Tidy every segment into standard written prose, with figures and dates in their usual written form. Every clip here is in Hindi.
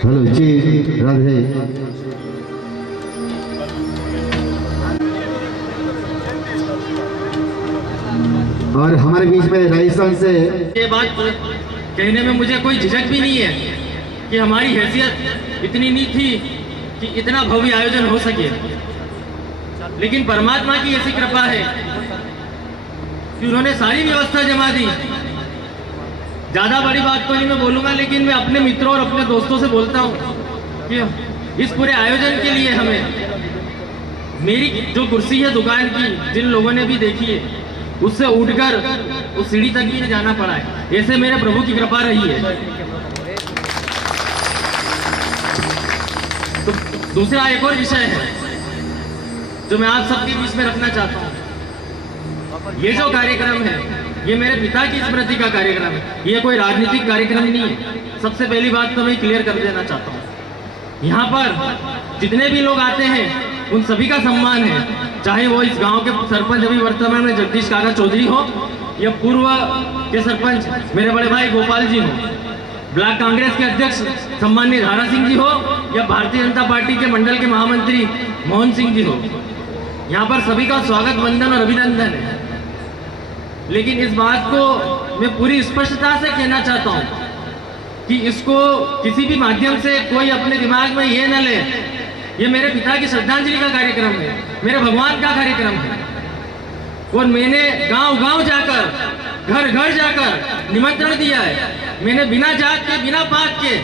हेलो जी, राधे। और हमारे बीच में राजस्थान से ये बात कहने में मुझे कोई झिझक भी नहीं है कि हमारी हैसियत इतनी नहीं थी कि इतना भव्य आयोजन हो सके, लेकिन परमात्मा की ऐसी कृपा है कि उन्होंने सारी व्यवस्था जमा दी। ज्यादा बड़ी बात तो नहीं मैं बोलूंगा, लेकिन मैं अपने मित्रों और अपने दोस्तों से बोलता हूँ कि इस पूरे आयोजन के लिए हमें मेरी जो कुर्सी है दुकान की, जिन लोगों ने भी देखी है, उससे उठकर उस सीढ़ी तक भी जाना पड़ा है। ऐसे मेरे प्रभु की कृपा रही है। तो दूसरा एक और विषय है जो मैं आप सबके बीच में रखना चाहता हूँ। ये जो कार्यक्रम है, ये मेरे पिता की स्मृति का कार्यक्रम है, ये कोई राजनीतिक कार्यक्रम नहीं है। सबसे पहली बात तो मैं क्लियर कर देना चाहता हूँ, यहाँ पर जितने भी लोग आते हैं उन सभी का सम्मान है, चाहे वो इस गांव के सरपंच अभी वर्तमान में जगदीश काका चौधरी हो, या पूर्व के सरपंच मेरे बड़े भाई गोपाल जी हो, ब्लॉक कांग्रेस के अध्यक्ष सम्माननीय धारा सिंह जी हो, या भारतीय जनता पार्टी के मंडल के महामंत्री मोहन सिंह जी हो। यहाँ पर सभी का स्वागत, वंदन और अभिनंदन है। लेकिन इस बात को मैं पूरी स्पष्टता से कहना चाहता हूँ कि इसको किसी भी माध्यम से कोई अपने दिमाग में ये न ले, ये मेरे पिता की श्रद्धांजलि का कार्यक्रम है, मेरे भगवान का कार्यक्रम है। और मैंने गांव-गांव जाकर, घर-घर जाकर निमंत्रण दिया है। मैंने बिना जात के, बिना पात के,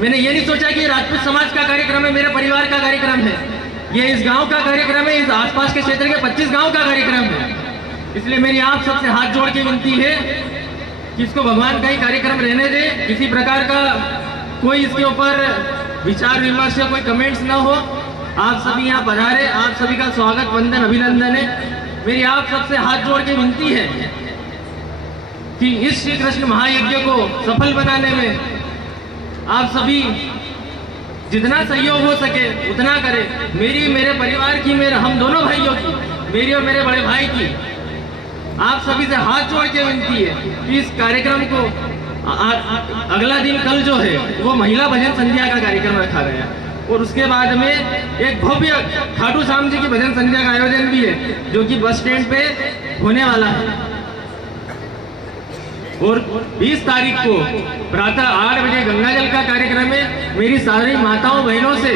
मैंने ये नहीं सोचा कि राजपूत समाज का कार्यक्रम है, मेरे परिवार का कार्यक्रम है, ये इस गांव का कार्यक्रम है, इस आसपास के क्षेत्र के 25 गांव का कार्यक्रम है। इसलिए मेरी आप सबसे हाथ जोड़ के विनती है कि इसको भगवान का ही कार्यक्रम रहने दे, किसी प्रकार का कोई इसके ऊपर विचार विमर्श या कोई कमेंट्स ना हो। आप सभी यहाँ पधारे, आप सभी का स्वागत, वंदन, अभिनंदन है। मेरी आप सबसे हाथ जोड़ के विनती है कि इस श्री कृष्ण महायज्ञ को सफल बनाने में आप सभी जितना सहयोग हो सके उतना करें। मेरी, मेरे परिवार की, मेरे हम दोनों भाइयों की, मेरी और मेरे बड़े भाई की आप सभी से हाथ जोड़ के विनती है कि इस कार्यक्रम को अगला दिन कल जो है वो महिला भजन संध्या का कार्यक्रम रखा गया, और उसके बाद में एक भव्य खाटू श्याम जी की भजन संध्या का आयोजन भी है, जो कि बस स्टैंड पे होने वाला है। और 20 तारीख को प्रातः 8 बजे गंगा जल का कार्यक्रम है। मेरी सारी माताओं बहनों से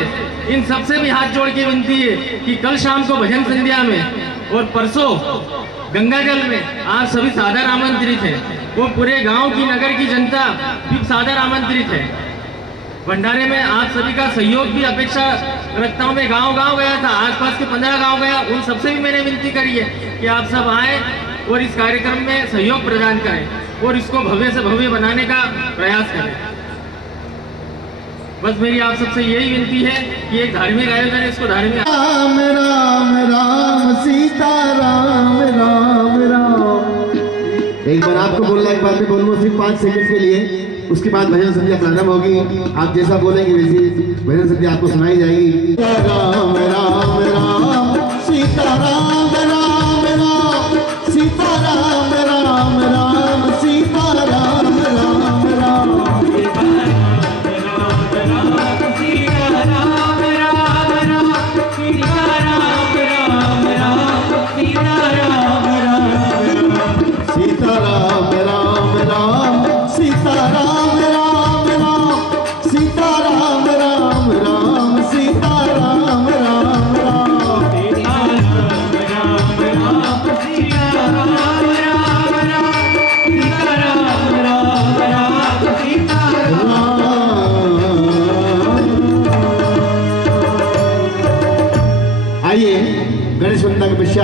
इन सबसे भी हाथ जोड़ के विनती है कि कल शाम को भजन संध्या में और परसों गंगा जल में आप सभी सादर आमंत्रित हैं। वो पूरे गांव की, नगर की जनता भी सादर आमंत्रित है। भंडारे में आप सभी का सहयोग भी अपेक्षा रखता हूँ। मैं गांव-गांव गया था, आसपास के 15 गांव गया, उन सबसे भी मैंने विनती करी है कि आप सब आए और इस कार्यक्रम में सहयोग प्रदान करें और इसको भव्य से भव्य बनाने का प्रयास करें। बस मेरी आप सबसे यही विनती है कि एक धार्मिक आयोजन है, इसको धार्मिक राम राम राम सीता राम राम राम। एक बार आपको बोलना, एक बार मैं बोलूंगा सिर्फ 5 सेकंड के लिए, उसके बाद भजन संध्या प्रारंभ होगी। आप जैसा बोलेंगे वैसी भजन संध्या आपको सुनाई जाएगी। राम राम राम सीता राम राम राम, सीता राम राम राम, सीता राम राम राम,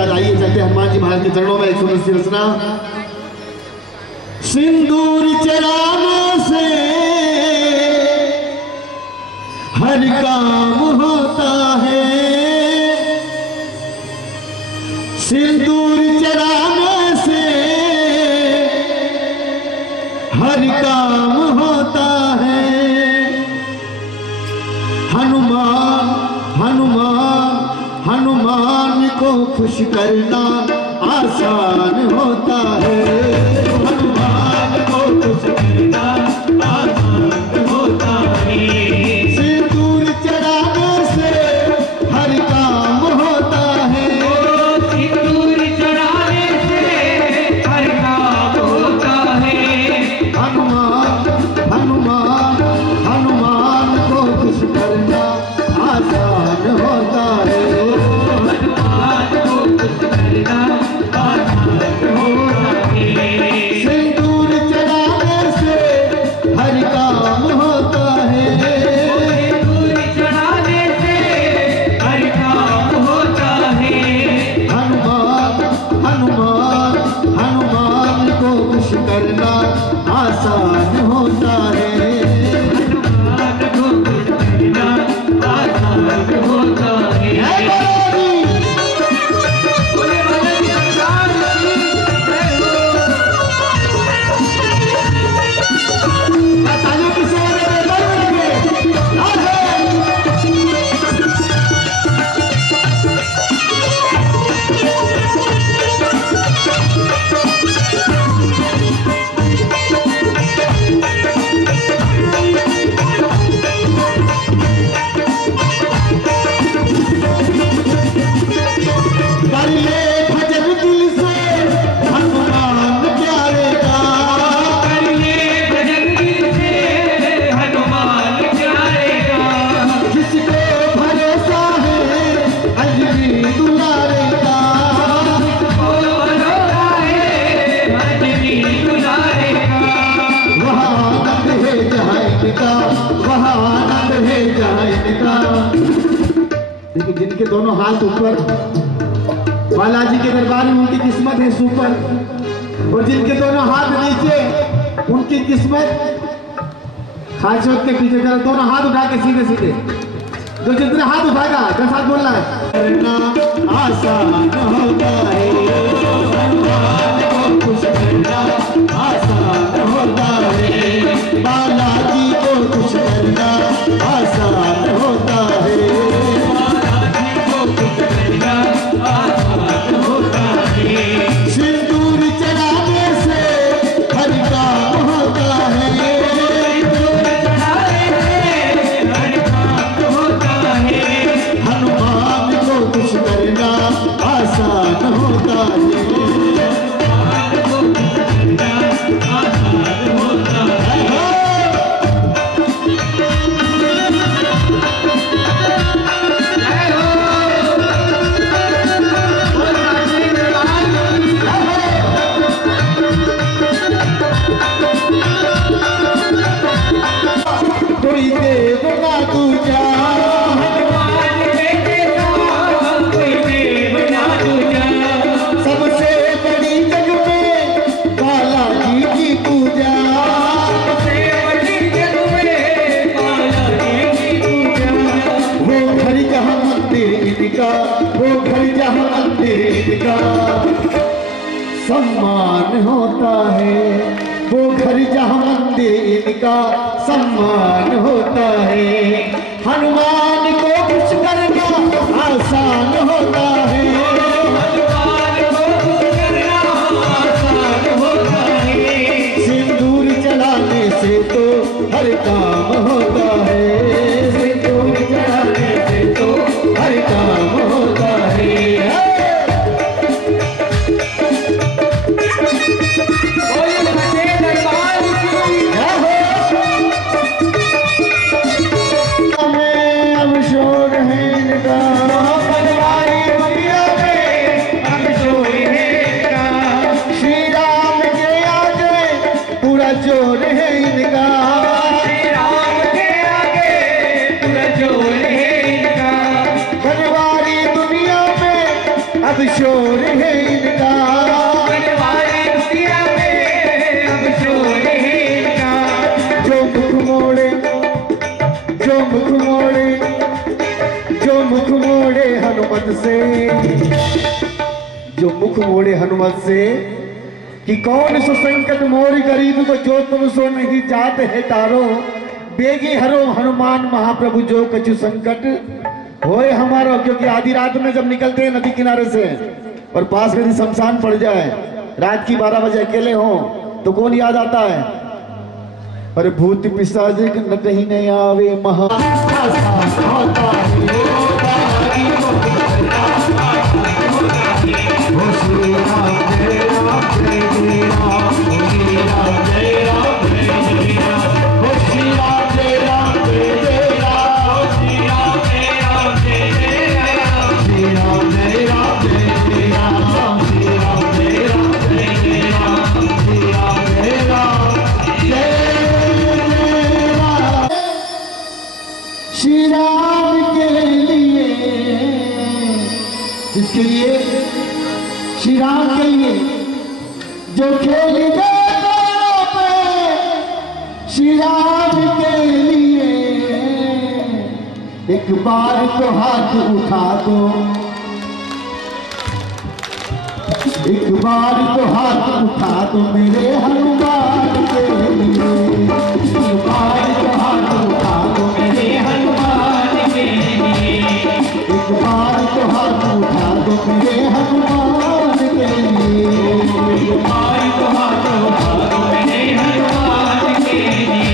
आइए चलते हनुमान जी महाराज के चरणों में। एक सुंदर रचना। सिंदूर चराने से हर काम होता है, सिंदूर चराने से हर काम होता है। हनुमान हनुमान हनुमान को खुश करना आसान होता है, हनुमान को खुश करना आसान होता है। करना आसान होता है। हनुमान को खुश करना आसान होता है। देखिए जिनके दोनों हाथ ऊपर, बालाजी के दरबार में उनकी किस्मत है सुपर, और जिनके दोनों हाथ नीचे उनकी किस्मत खाचोट के पीछे। जरा दोनों हाथ उठा के सीधे सीधे, जो जितने हाथ उठाएगा 10 हाथ बोलना है। करना आसान होता है, खुश करना आसान होता है, बालाजी को खुश करना आसान होता है। सिंदूर चढ़ाने से हर काम होता है, हनुमान को खुश करना आसान होता है। कोई देव ना दूजा, सबसे बड़ी जग में बालाजी की पूजा, वो घर जहाँ मंदिर इनका, वो घर जहाँ मंदिर इनका सम्मान होता है, वो घर जहाँ मंदिर इनका सम्मान होता है। हनुमान को खुश करना आसान होता है, हनुमान को खुश करना आसान होता है, सिंदूर चढ़ाने से तो हर काम होता है, सिंदूर चढ़ाने से तो हर काम होता है। जोर है इनका, श्री राम के आगे पूरा जोर है इनका, बनवारी दुनिया में अब शोर है इनका, बनवारी दुनिया में अब शोर है इनका। जो मुख मोड़े, जो मुख मोड़े, जो मुख मोड़े हनुमत से, जो मुख मोड़े हनुमत से, कि कौन सो संकट मोर गरीब को जो तुम सो नहीं जात है तारो, बेगी हरो हनुमान महाप्रभु जो कछु संकट होए हमारा। क्योंकि आधी रात में जब निकलते हैं नदी किनारे से और पास में शमशान पड़ जाए, रात की 12 बजे अकेले हो, तो कौन याद आता है? अरे भूत पिशाच न कहीं नहीं आवे महा श्री राम के लिए, इसके लिए, श्री राम के लिए जो खेल गए श्री राम के लिए एक बार तो हाथ उठा दो, एक बार तो हाथ उठा दो मेरे हनुमान के लिए, एक बार तो हाथ उठा दो मेरे हनुमान के लिए, एक बार तो हाथ उठा दो मेरे हनुमान के लिए, एक बार तो हाथ उठा दो मेरे हनुमान के लिए।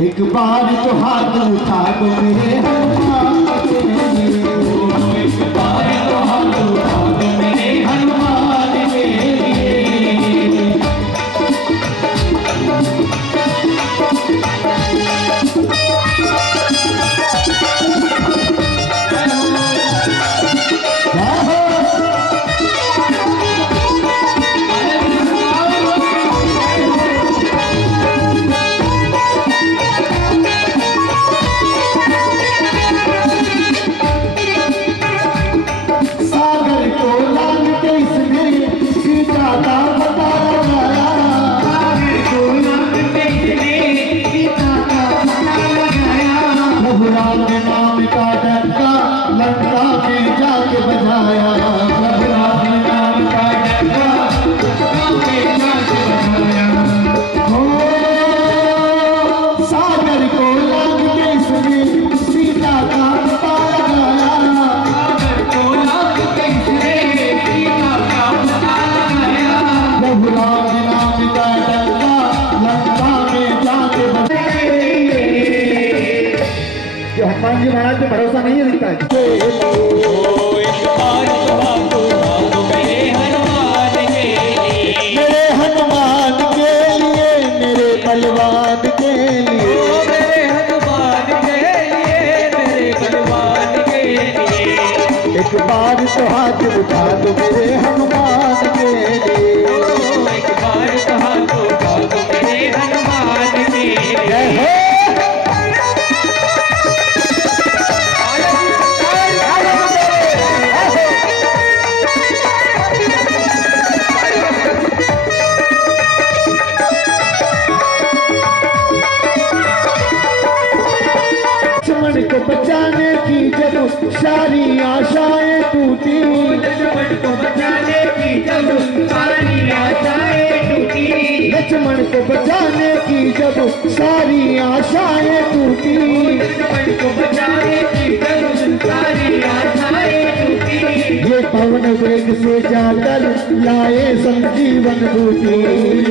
एक बार तो हाथ उठा दो मेरे हनुमान के लिए, एक बार तो हाथ उठा दो मेरे हनुमान के लिए। हनुमान जी महाराज पे भरोसा नहीं है दिखता है। मेरे हनुमान के लिए, मेरे बलवान के लिए, मेरे हनुमान के लिए, मेरे बलवान के लिए। एक बार तो हाथ उठा दो मेरे हनुमान के लिए, एक बार तो हाथ उठा दो मेरे हनुमान के लिए। को बचाने की जब सारी आशाएं टूटी, लक्ष्मण को बचाने की जब सारी आशाएं टूटी, लक्ष्मण को बचाने की जब सारी आशाएं टूटी, लक्ष्मण को बचाने की जब सारी आशाएं टूटी। ये पवन वेग से जाकर लाए संजीवन बूटी,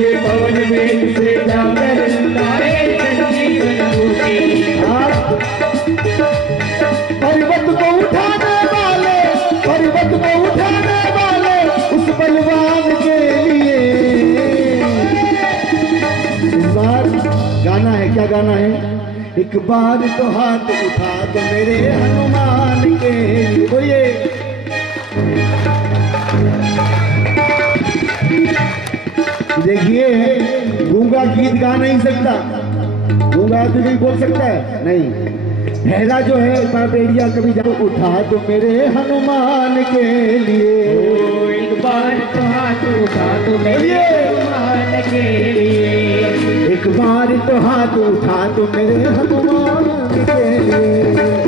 ये पवन वेग से जाकर लाए संजीवन बूटी। पर्वत को उठाने वाले, पर्वत को उठाने वाले उस बलवान के लिए। इस बार गाना है, क्या गाना है? एक बार तो हाथ उठा दो मेरे हनुमान के लिए। बोलिए देखिए, गूंगा गीत गा नहीं सकता, गूंगा तो नहीं बोल सकता है, नहीं। पहला जो है पेड़िया कभी जाओ उठा दो मेरे हनुमान के लिए, एक बार तो हाथ उठा दो मेरे हनुमान के लिए, एक बार तो हाथ उठा दो मेरे हनुमान के लिए,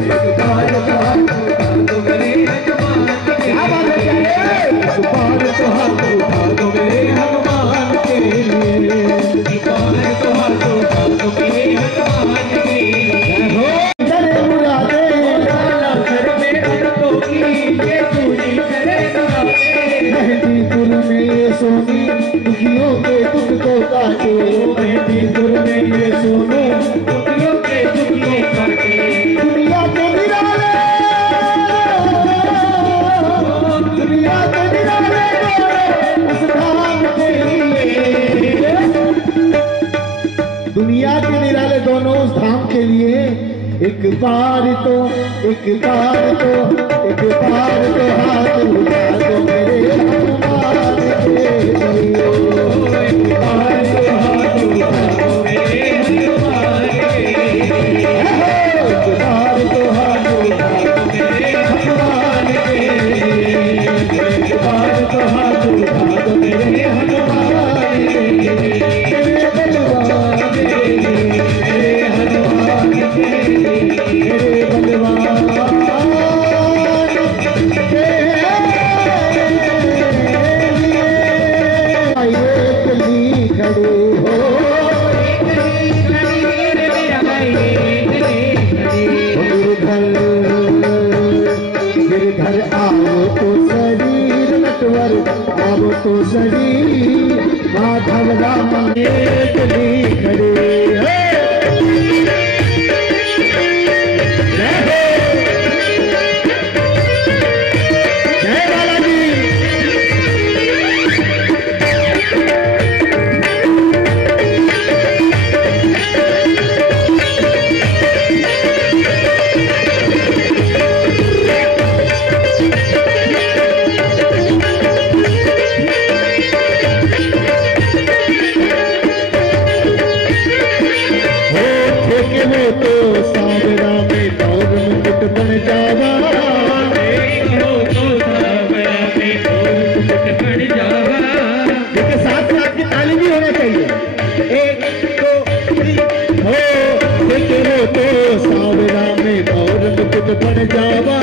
एक बार तो हाथ उठा दो मेरे हनुमान के लिए, एक बार तो हाथ उठा दो मेरे हनुमान के लिए, एक बार तो हाथ उठा दो मेरे हनुमान के लिए। मेहदीपुर में ये सोनी दुखियों के दुख को काटे, मेहदीपुर में ये सोनी दुखियों के दुख को काटे। दुनिया के निराले, दुनिया के निराले उस धाम के लिए, दुनिया के निराले दोनों उस धाम के लिए। एक बार तो, एक बार तो, एक बार तो हाथ उठा दो मेरे हनुमान के लिए, एक बार तो हाथ उठा दो मेरे हनुमान के लिए, एक बार हो देखो तो सावरा में और मुकुट बन जावा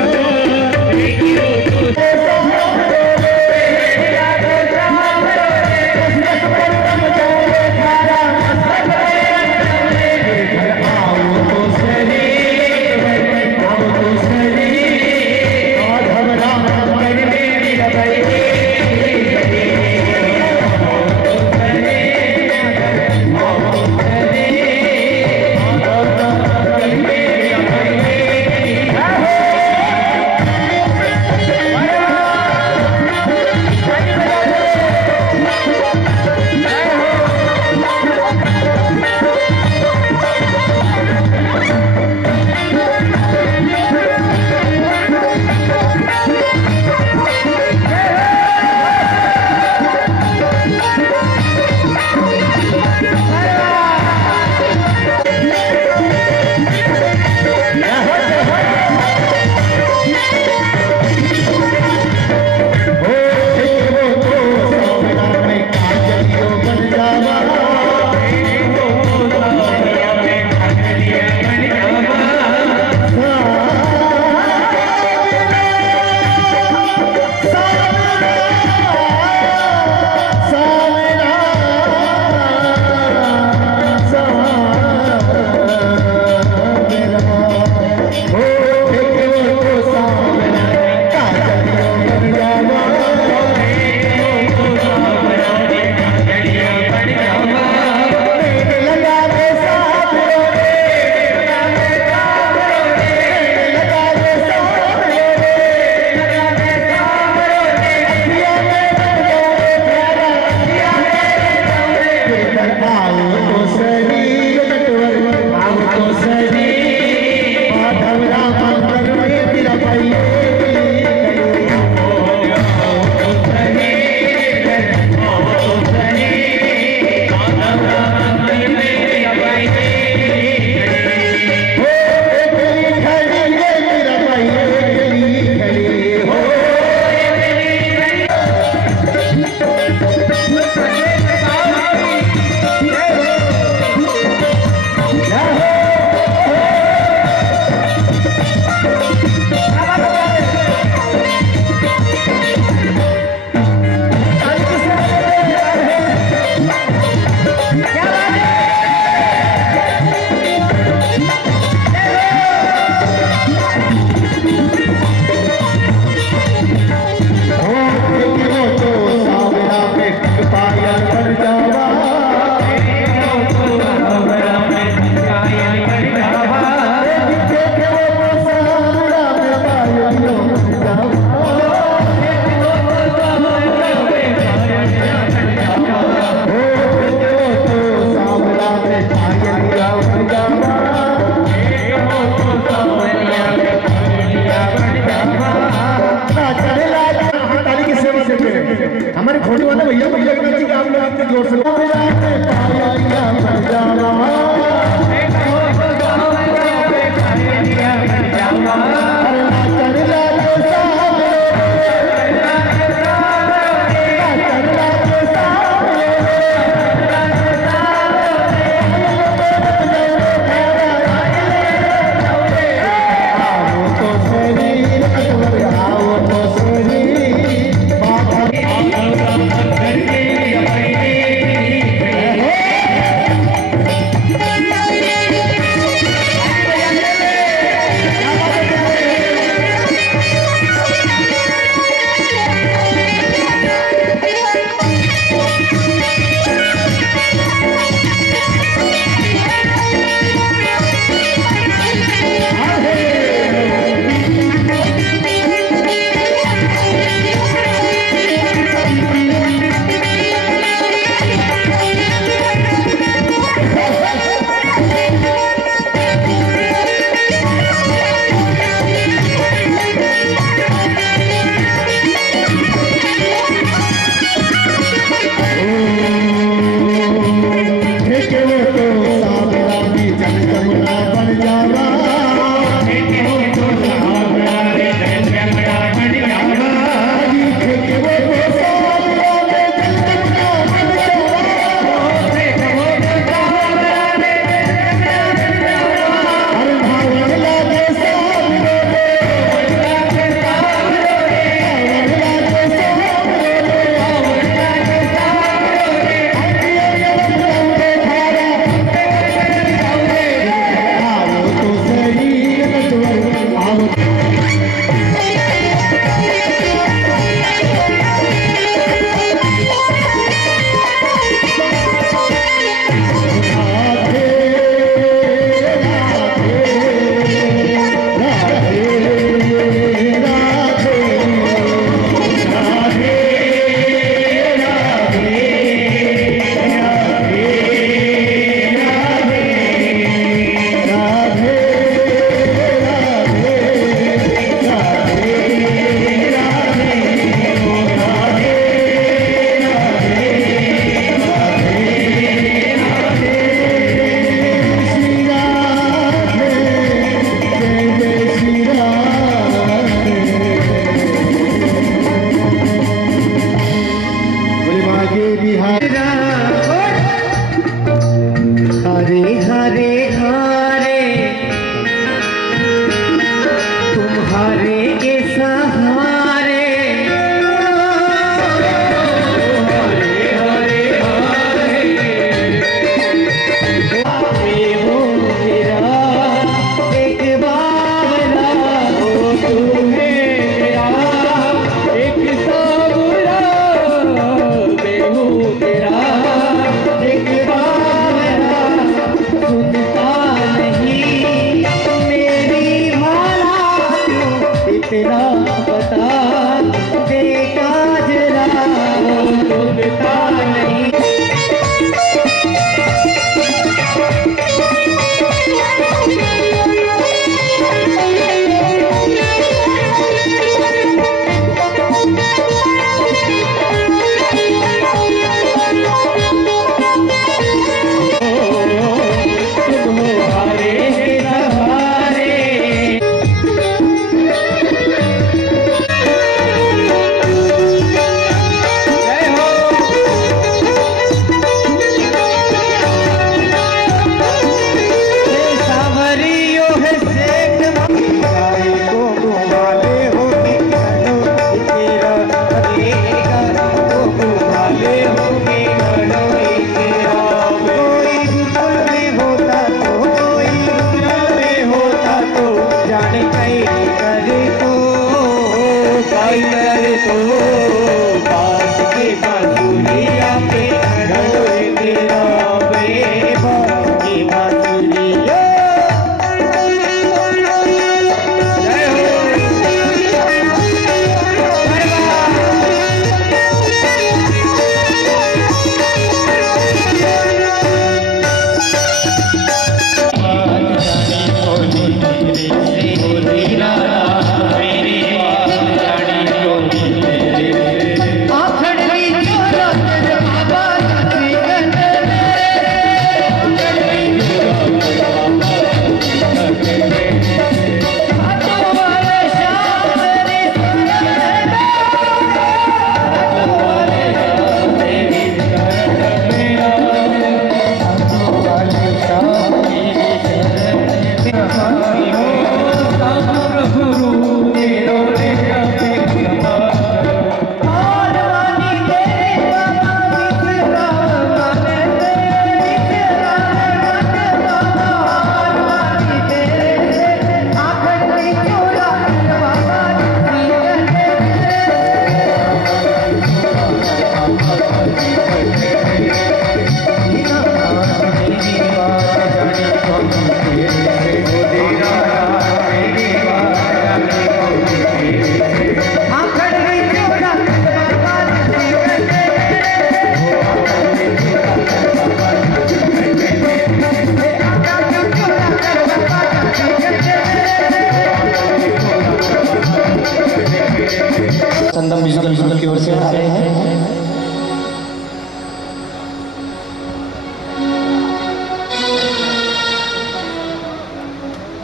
संदम म्यूजिकल की ओर से आ रहे हैं।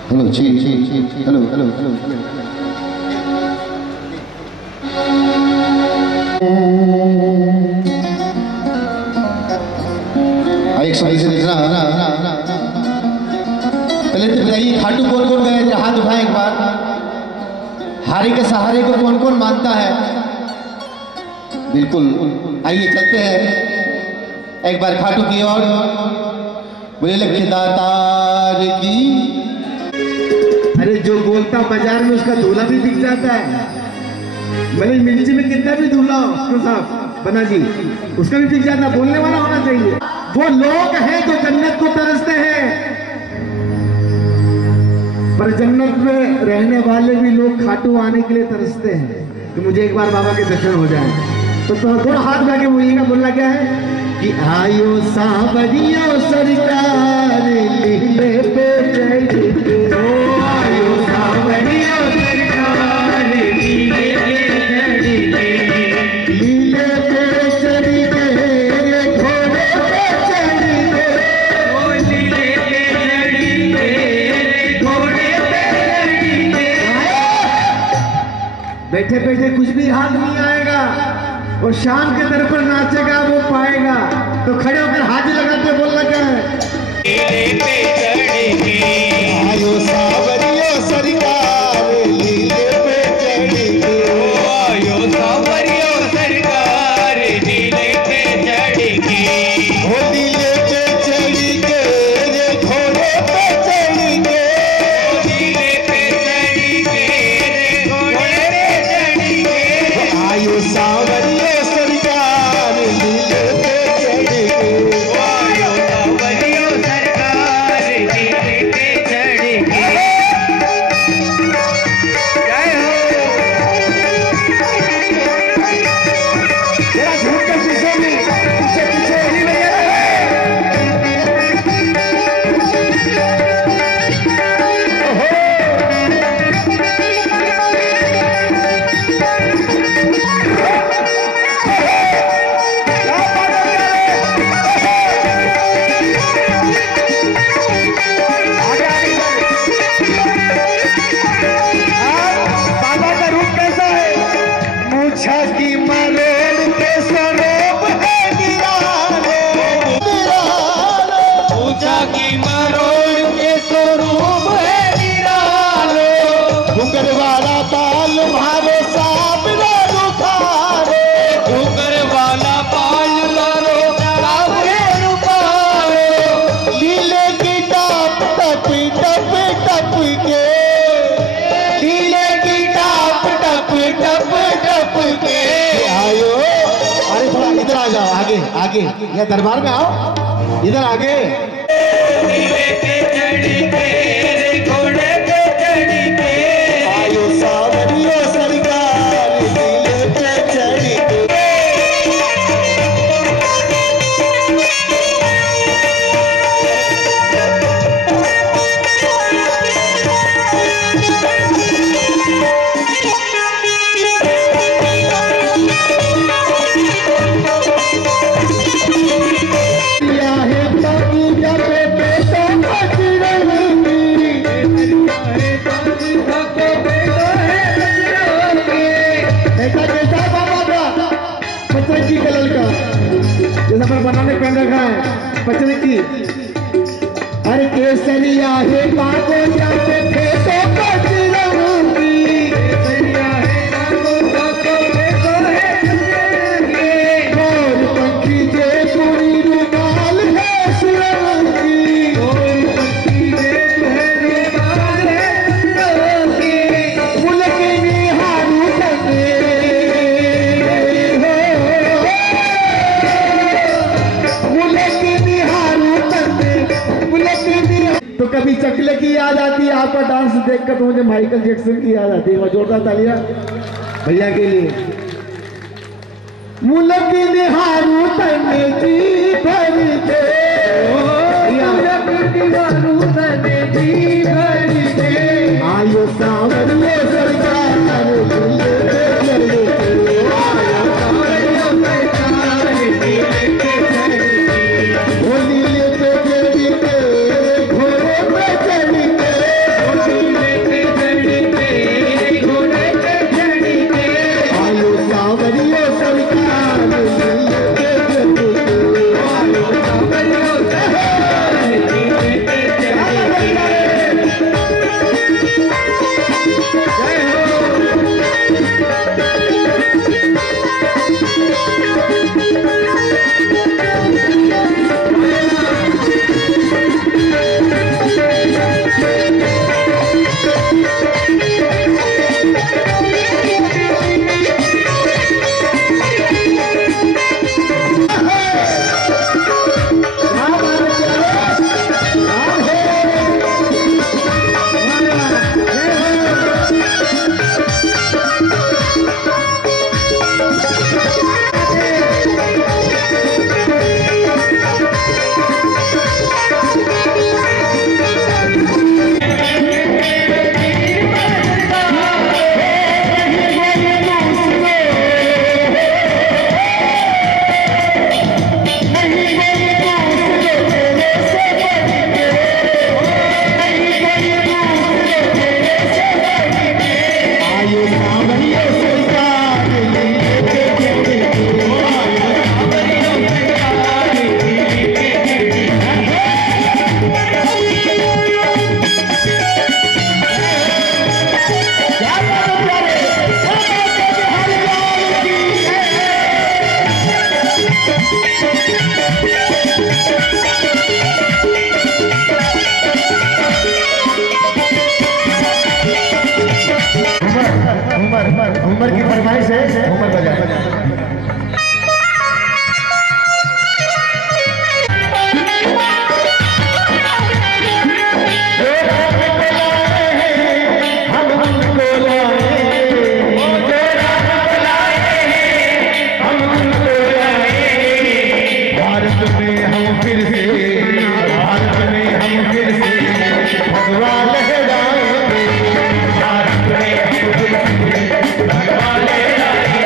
हेलो जी, हेलो हेलो हेलो। एक सौ से देखना पहले तो बताइए खाटू कौन कौन गए थे, हाथ उठाए एक बार। हारे के सहारे को कौन कौन मानता है? बिल्कुल, आइए चलते हैं एक बार खाटू की ओर। बोले लक्ष्य दातार की। अरे जो बोलता बाजार में उसका दूल्हा भी बिक जाता है। भले मिर्ची में कितना भी दूल्हा हो, क्यों साहब बना जी, उसका भी बिक जाता। बोलने वाला होना चाहिए। वो लोग हैं जो जन्नत को तरसते हैं, पर जन्नत में रहने वाले भी लोग खाटू आने के लिए तरसते हैं कि मुझे एक बार बाबा के दर्शन हो जाए। तो दोनों हाथ में आके बोलिएगा। बोलना क्या है कि आयो सावरियो सरकार लीले पे चढ़, आयो सावरियो सरकार लीले पे चढ़, लीले पे चढ़ के घोड़े पे चढ़ के, ओ लीले पे चढ़ के घोड़े पे चढ़ के। बैठे बैठे कुछ भी हाथ नहीं आएगा, और शाम के दर पर नाचेगा वो पाएगा। तो खड़े होकर हाथ लगाते बोलना क्या है? आयो सावरियो सरकार लीले पे चढ़ के, आयो सावरियो सरकार लीले पे चढ़ के, ओ लीले पे चढ़ के रे घोड़े पे चढ़ के, ओ लीले पे चढ़ के रे घोड़े पे चढ़ के, आयो सावरियो सरकार लीले पे चढ़ के, आयो सावरियो सरकार लीले पे चढ़ के। जय हो। जरा झूठ कर पीछे पीछे ही भैया। बाबा का रूप कैसा है? मूछा की मरोड़ के स्वरूप है निराले, मूछा की मरोड़ के स्वरूप है निराले, घुंघर वाला बाल मारो सामने रुखारे, घुंघर वाला बाल मारो सामने रुखारे, लीले की टाप टप टप टप के, लीले की टाप टप टप टप के। आयो, अरे थोड़ा इधर आ जाओ, आगे आगे, ये दरबार में आओ, इधर आगे। लीले पे चढ़ के रे घोड़े पे चढ़ के, आयो सावरियो सरकार लीले पे चढ़ के। या है बाबू जब बेटा चकले की याद आती है, आपका डांस देखकर तो मुझे माइकल जैक्सन की याद आती है। मैं जोरदार तालियां भैया के लिए। मुलक निहारू तने जी भर दे, मुलक निहारू तने जी भर दे, आयो सावरियो सरकार दिल पे चढ़ के, आयो सावरियो सरकार दिल पे चढ़ के, ओ नीले पे चढ़ के घोड़े पे चढ़ के, ओ नीले पे चढ़ के घोड़े पे चढ़ के, आयो सावरियो सरकार दिल पे चढ़ के, आयो सावरियो सरकार दिल पे चढ़ के। जय उमर की फरमाइश है, उमर बजाए। भारत में हम फिर से भगवा लहराएंगे, भारत में हम फिर से भगवा लहराएंगे।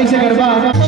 कड़ाई से गरबा।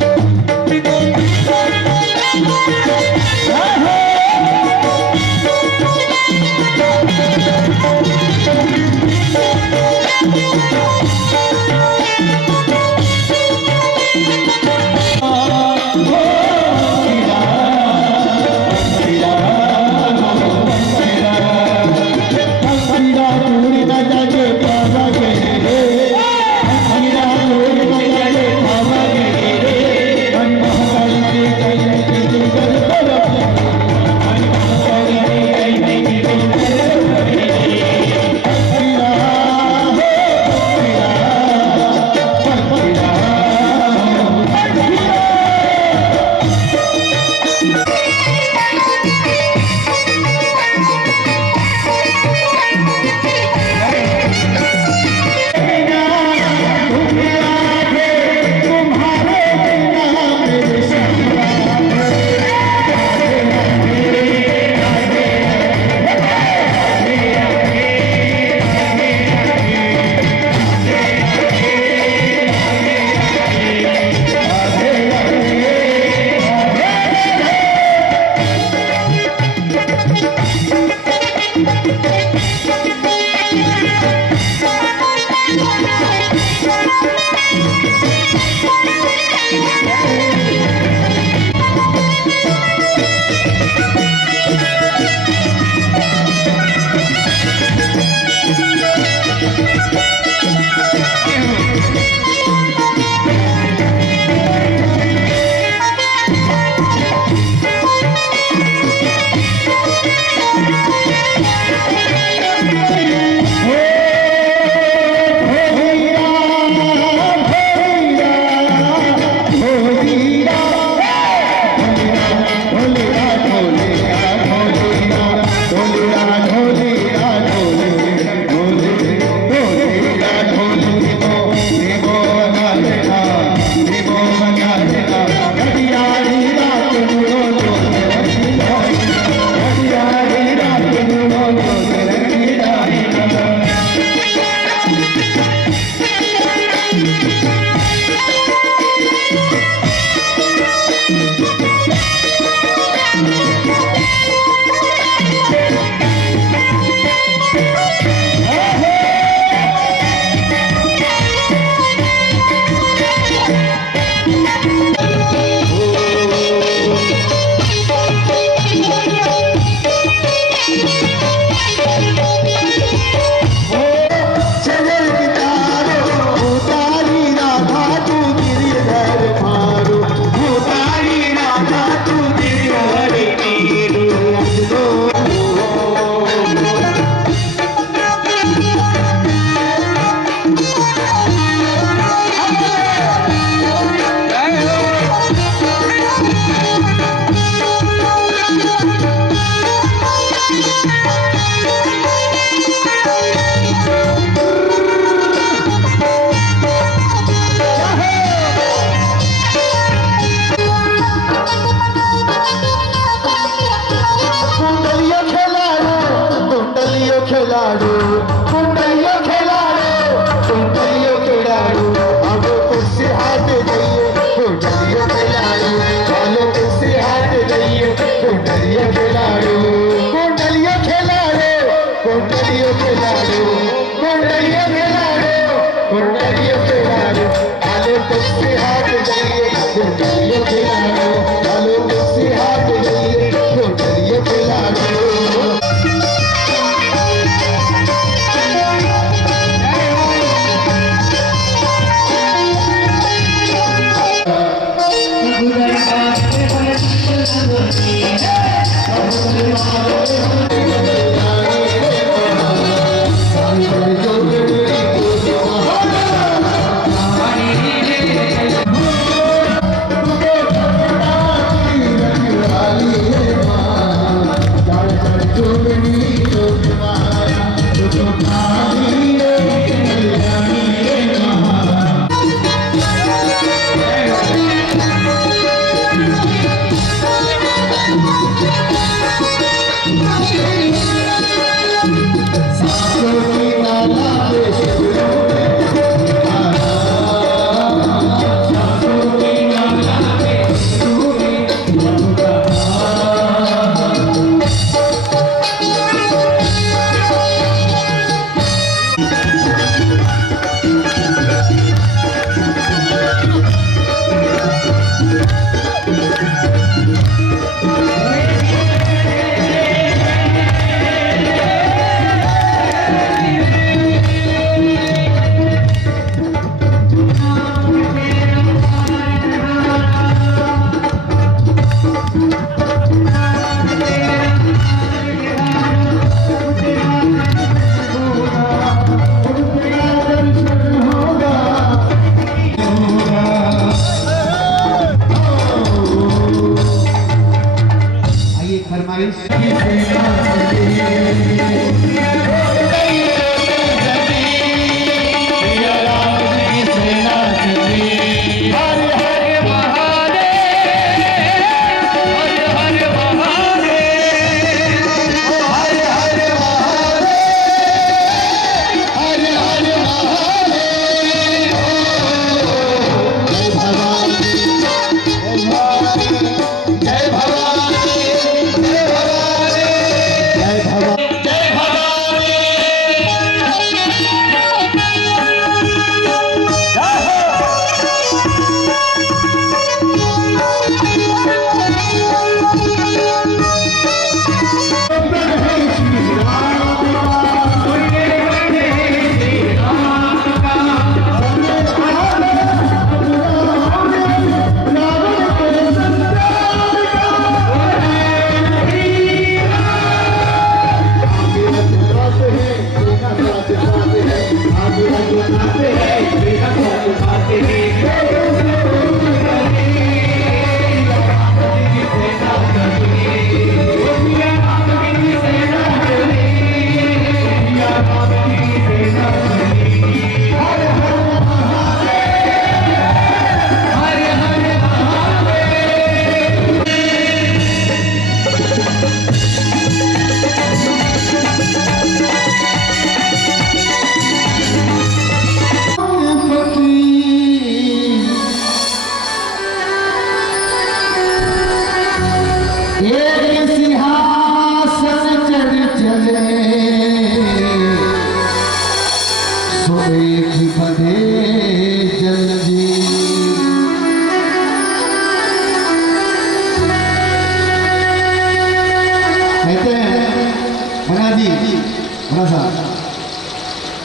बड़ा सा।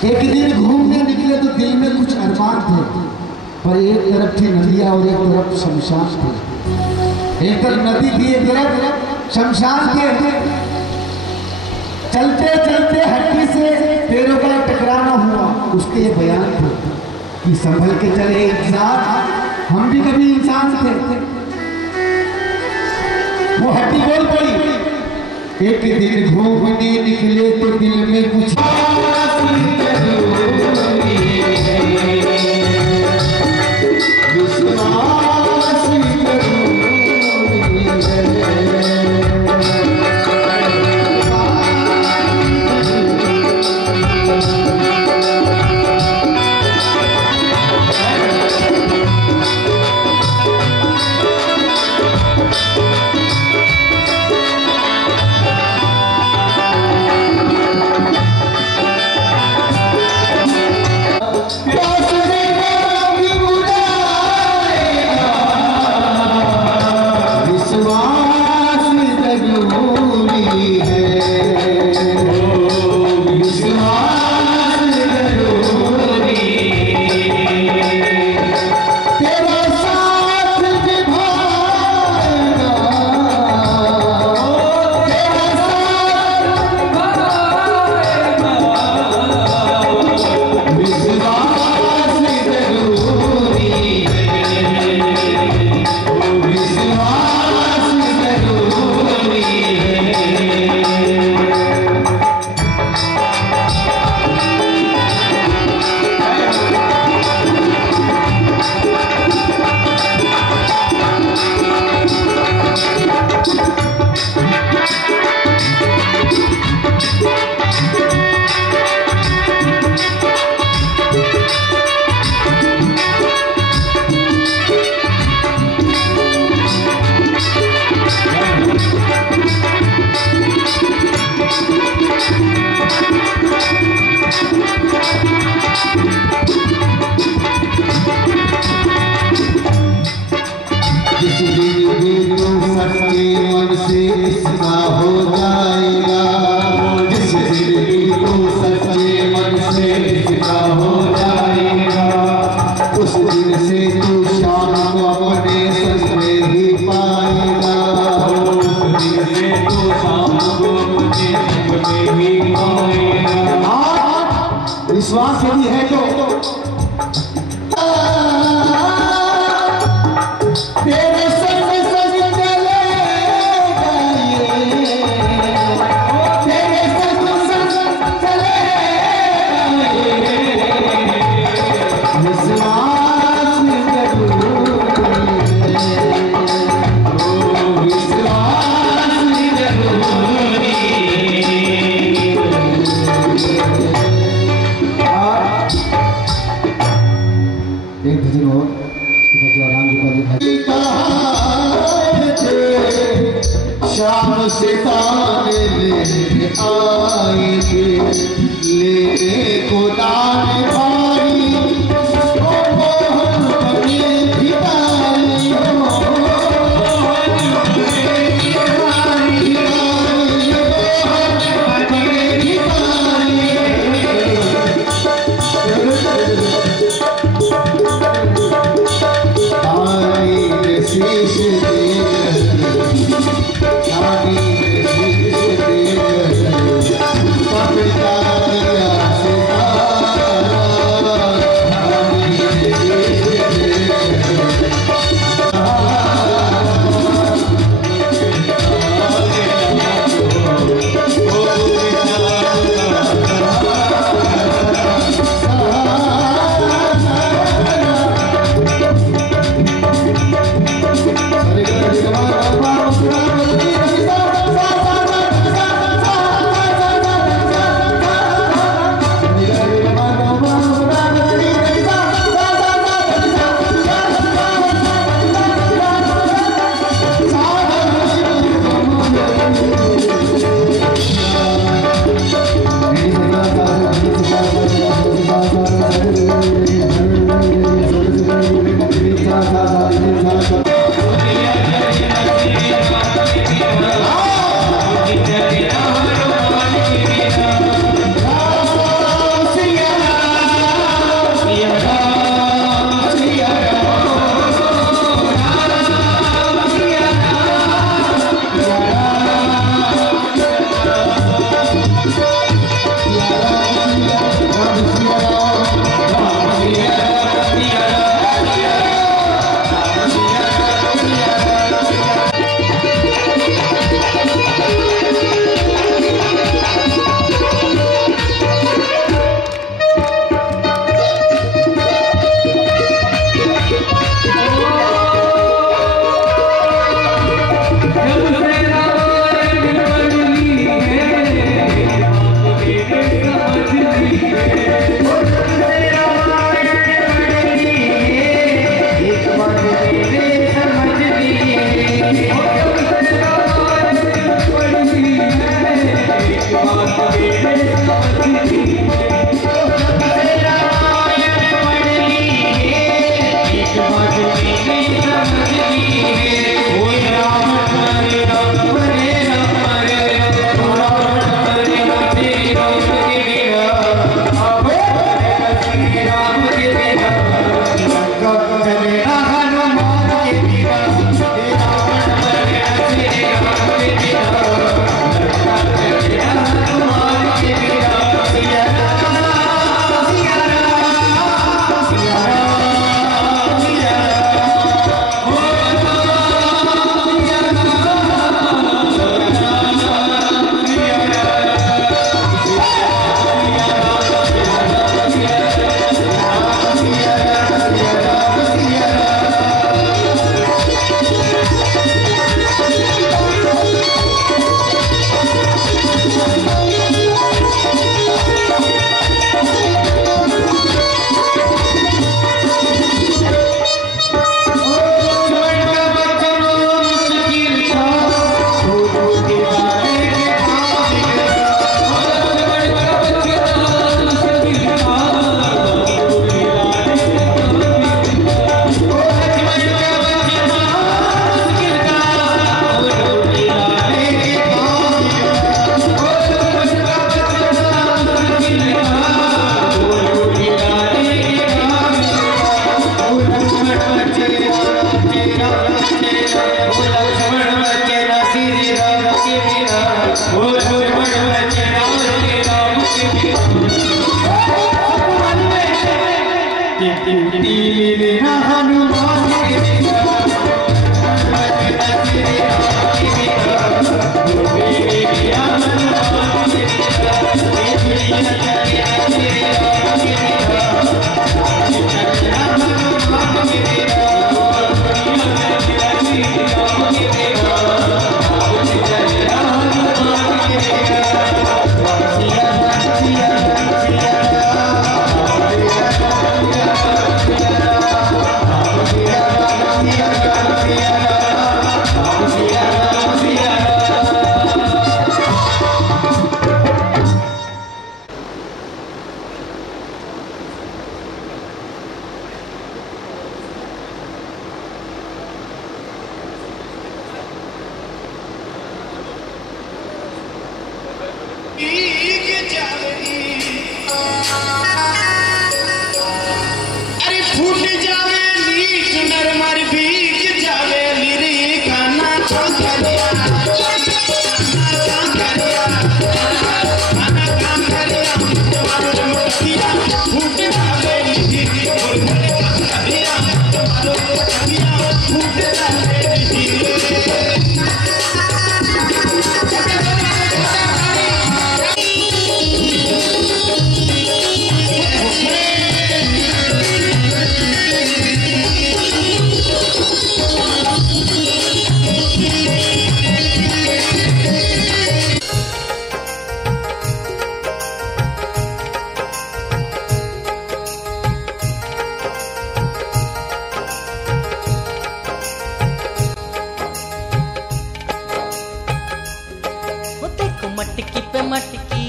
एक दिन घूमने निकले तो दिल में कुछ अरमान थे, पर एक तरफ थी नदियाँ और एक तरफ शमशान थे। एक तरफ नदी थी, एक तरफ शमशान थे। चलते चलते हड्डी से पैरों का टकराना हुआ। उसके ये बयान थे कि संभल के चले इंसान, हम भी कभी इंसान थे। वो हड्डी बोल पड़ी, एक दिन घूमने निकले तो दिल में कुछ विश्वास यदि है तो तेरे संग संग चले जाइए, तेरे संग संग चले विश्वास एक भजन और शाम से ताने लेने आए थे, लेने को दाने भाई शीश मटकी पे मटकी,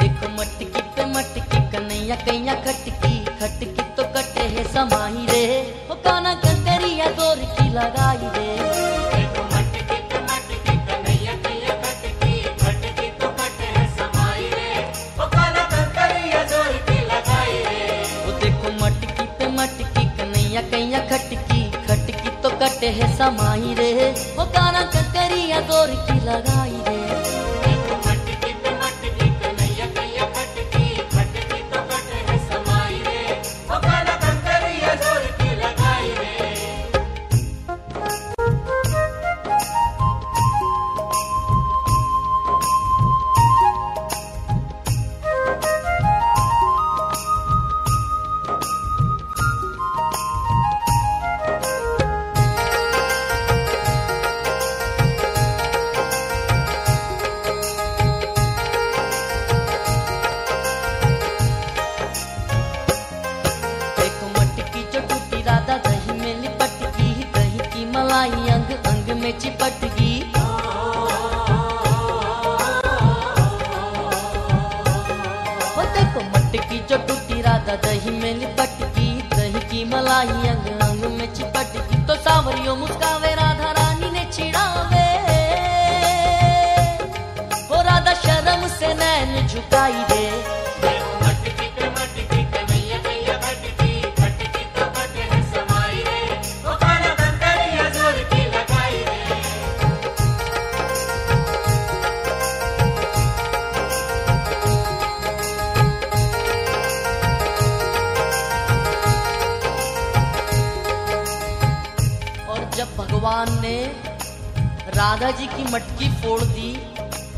देखो मटकी पे मटकी, कन्हैया कैया खटकी, खटकी तो कटे है समाही रे, ओ काना कंकरिया जोर की लगाई रे। देखो मटकी पे मटकी, कन्हैया कैया खटकी, खटकी तो कटे है समाही रे, ओ काना कंकरिया जोर की लगाई रे। ओ देखो मटकी पे मटकी, कन्हैया कैया खटकी, खटकी तो कटे है समाही रे, ओ काना कंकरिया जोर की लगाई रे। देखो मटकी पे मटकी, कन्हैया कैया खटकी, खटकी तो कटे है समाही रे, ओ काना कंकरिया जोर की लगाई रे। में लिपटकी, दही की मलाई अंग अंग में चिपटकी, तो सावरियों मुस्कावे राधा रानी ने चिढ़ावे, हो राधा शर्म से नैन झुकाई दे। मटकी पे मटकी कन्हैया कैया खटकी, खटकी तो खट है समाई रे, वो काना कंकरिया जोर की लगाई रे। और जब भगवान ने राधा जी की मटकी फोड़ दी,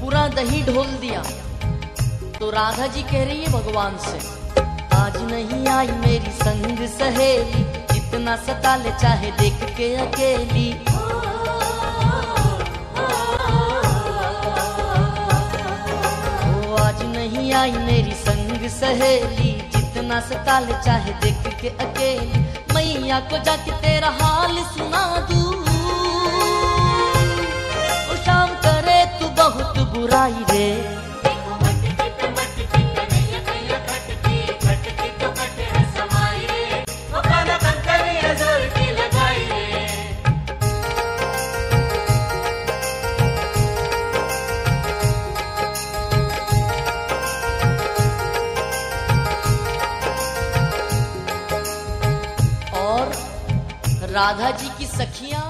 पूरा दही ढोल दिया, तो राधा जी कह रही है भगवान से, आज नहीं आई मेरी संग सहेली, जितना सता ले चाहे देख के अकेली। ओ आज नहीं आई मेरी संग सहेली, जितना सता ले चाहे देख के अकेली, मैया को जाके तेरा हाल सुना दूं, ओ शाम करे तू बहुत बुराई रे। मटकी पे मटकी कन्हैया कैया खटकी, खटकी तो खट है समाई रे, वो काना कंकरिया जोर की लगाई रे। और राधा जी की सखियां